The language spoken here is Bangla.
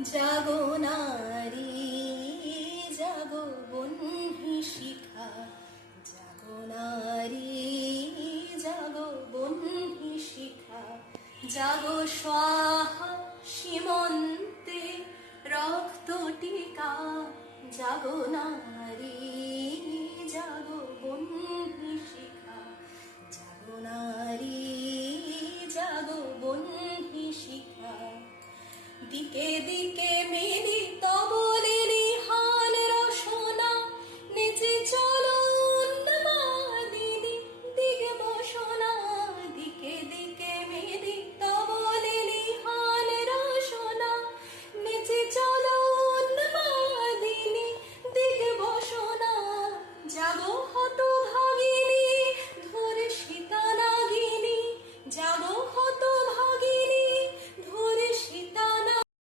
জাগো নারী জাগো বহ্নি শিখা, জাগো নারী জাগো বহ্নি শিখা, জাগো স্বাহা সীমন্তে রক্ত টিকা, জাগো নারী জাগো বহ্নি শিখা, জাগো নারী জাগো বহ্নি শিখা। দিকে দিকে